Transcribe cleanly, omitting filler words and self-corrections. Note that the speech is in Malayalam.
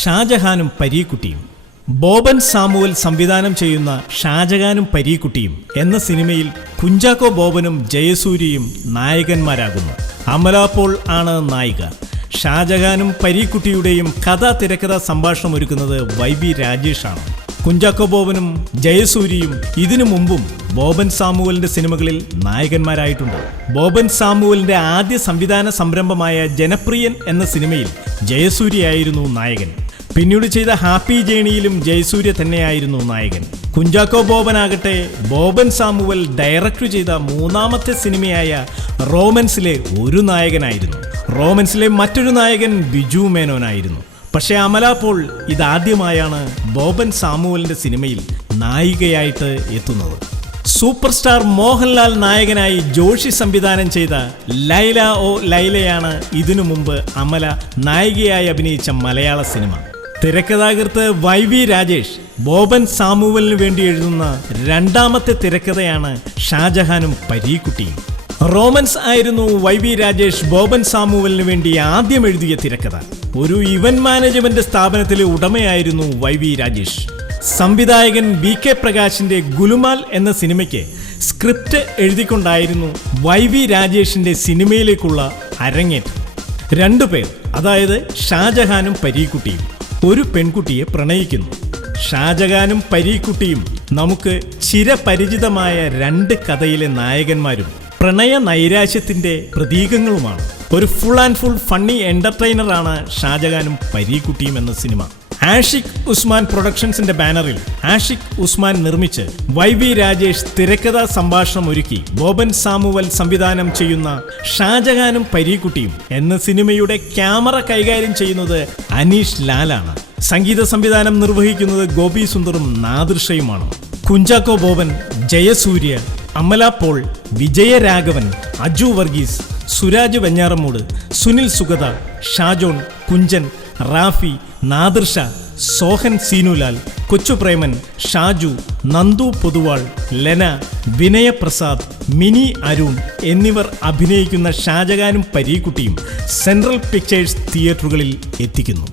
ഷാജഹാനും പരീക്കുട്ടിയും. ബോബൻ സാമുവൽ സംവിധാനം ചെയ്യുന്ന ഷാജഹാനും പരീക്കുട്ടിയും എന്ന സിനിമയിൽ കുഞ്ചാക്കോ ബോബനും ജയസൂര്യയും നായകന്മാരാകുന്നു. അമല പോൾ ആണ് നായിക. ഷാജഹാനും പരീക്കുട്ടിയുടെയും കഥാ തിരക്കഥ സംഭാഷണം ഒരുക്കുന്നത് YV രാജേഷാണ്. കുഞ്ചാക്കോ ബോബനും ജയസൂര്യയും ഇതിനു മുമ്പും ബോബൻ സാമുവലിന്റെ സിനിമകളിൽ നായകന്മാരായിട്ടുണ്ട്. ബോബൻ സാമുവലിന്റെ ആദ്യ സംവിധാന സംരംഭമായ ജനപ്രിയൻ എന്ന സിനിമയിൽ ജയസൂര്യയായിരുന്നു നായകൻ. പിന്നീട് ചെയ്ത ഹാപ്പി ജേണിയിലും ജയസൂര്യ തന്നെയായിരുന്നു നായകൻ. കുഞ്ചാക്കോ ബോബനാകട്ടെ ബോബൻ സാമുവൽ ഡയറക്റ്റ് ചെയ്ത മൂന്നാമത്തെ സിനിമയായ റോമൻസിലെ ഒരു നായകനായിരുന്നു. റോമൻസിലെ മറ്റൊരു നായകൻ ബിജു മേനോനായിരുന്നു. പക്ഷേ അമല പോൾ ഇതാദ്യമായാണ് ബോബൻ സാമുവലിന്റെ സിനിമയിൽ നായികയായിട്ട് എത്തുന്നത്. സൂപ്പർ സ്റ്റാർ മോഹൻലാൽ നായകനായി ജോഷി സംവിധാനം ചെയ്ത ലൈല ഓ ലൈലയാണ് ഇതിനു മുമ്പ് അമല നായികയായി അഭിനയിച്ച മലയാള സിനിമ. തിരക്കഥാകൃത്ത് YV രാജേഷ് ബോബൻ സാമുവലിന് വേണ്ടി എഴുതുന്ന രണ്ടാമത്തെ തിരക്കഥയാണ് ഷാജഹാനും പരീക്കുട്ടിയും. റോമൻസ് ആയിരുന്നു YV രാജേഷ് ബോബൻ സാമുവലിന് വേണ്ടി ആദ്യം എഴുതിയ തിരക്കഥ. ഒരു ഇവന്റ് മാനേജ്മെന്റ് സ്ഥാപനത്തിലെ ഉടമയായിരുന്നു YV രാജേഷ്. സംവിധായകൻ VK പ്രകാശിന്റെ ഗുലുമാൽ എന്ന സിനിമയ്ക്ക് സ്ക്രിപ്റ്റ് എഴുതിക്കൊണ്ടായിരുന്നു YV രാജേഷിന്റെ സിനിമയിലേക്കുള്ള അരങ്ങേറ്റം. രണ്ടുപേർ, അതായത് ഷാജഹാനും പരീക്കുട്ടിയും ഒരു പെൺകുട്ടിയെ പ്രണയിക്കുന്നു. ഷാജഹാനും പരീക്കുട്ടിയും നമുക്ക് ചിരപരിചിതമായ രണ്ട് കഥയിലെ നായകന്മാരും പ്രണയ നൈരാശ്യത്തിന്റെ പ്രതീകങ്ങളുമാണ്. ഒരു ഫുൾ ആൻഡ് ഫുൾ ഫണ്ണി എന്റർടൈനറാണ് ഷാജഹാനും പരീക്കുട്ടിയും എന്ന സിനിമ. ആഷിഖ് ഉസ്മാൻ പ്രൊഡക്ഷൻസിന്റെ ബാനറിൽ ആഷിഖ് ഉസ്മാൻ നിർമ്മിച്ച് YV രാജേഷ് തിരക്കഥാ സംഭാഷണം ഒരുക്കി ബോബൻ സാമുവൽ സംവിധാനം ചെയ്യുന്ന ഷാജഹാനും പരീക്കുട്ടിയും എന്ന സിനിമയുടെ ക്യാമറ കൈകാര്യം ചെയ്യുന്നത് അനീഷ് ലാലാണ്. സംഗീത സംവിധാനം നിർവഹിക്കുന്നത് ഗോപി സുന്ദറും നാദിർഷയുമാണ്. കുഞ്ചാക്കോ ബോബൻ, ജയസൂര്യ, അമല പോൾ, വിജയരാഘവൻ, അജു വർഗീസ്, സുരാജ് വെഞ്ഞാറമൂട്, സുനിൽ സുഗത, ഷാജോൺ, കുഞ്ചൻ, റാഫി, നാദിർഷ, സോഹൻ സീനുലാൽ, കൊച്ചുപ്രേമൻ, ഷാജു, നന്ദു പൊതുവാൾ, ലെന, വിനയപ്രസാദ്, മിനി അരുൺ എന്നിവർ അഭിനയിക്കുന്ന ഷാജഹാനും പരീക്കുട്ടിയും സെൻട്രൽ പിക്ചേഴ്സ് തിയേറ്ററുകളിൽ എത്തിക്കുന്നു.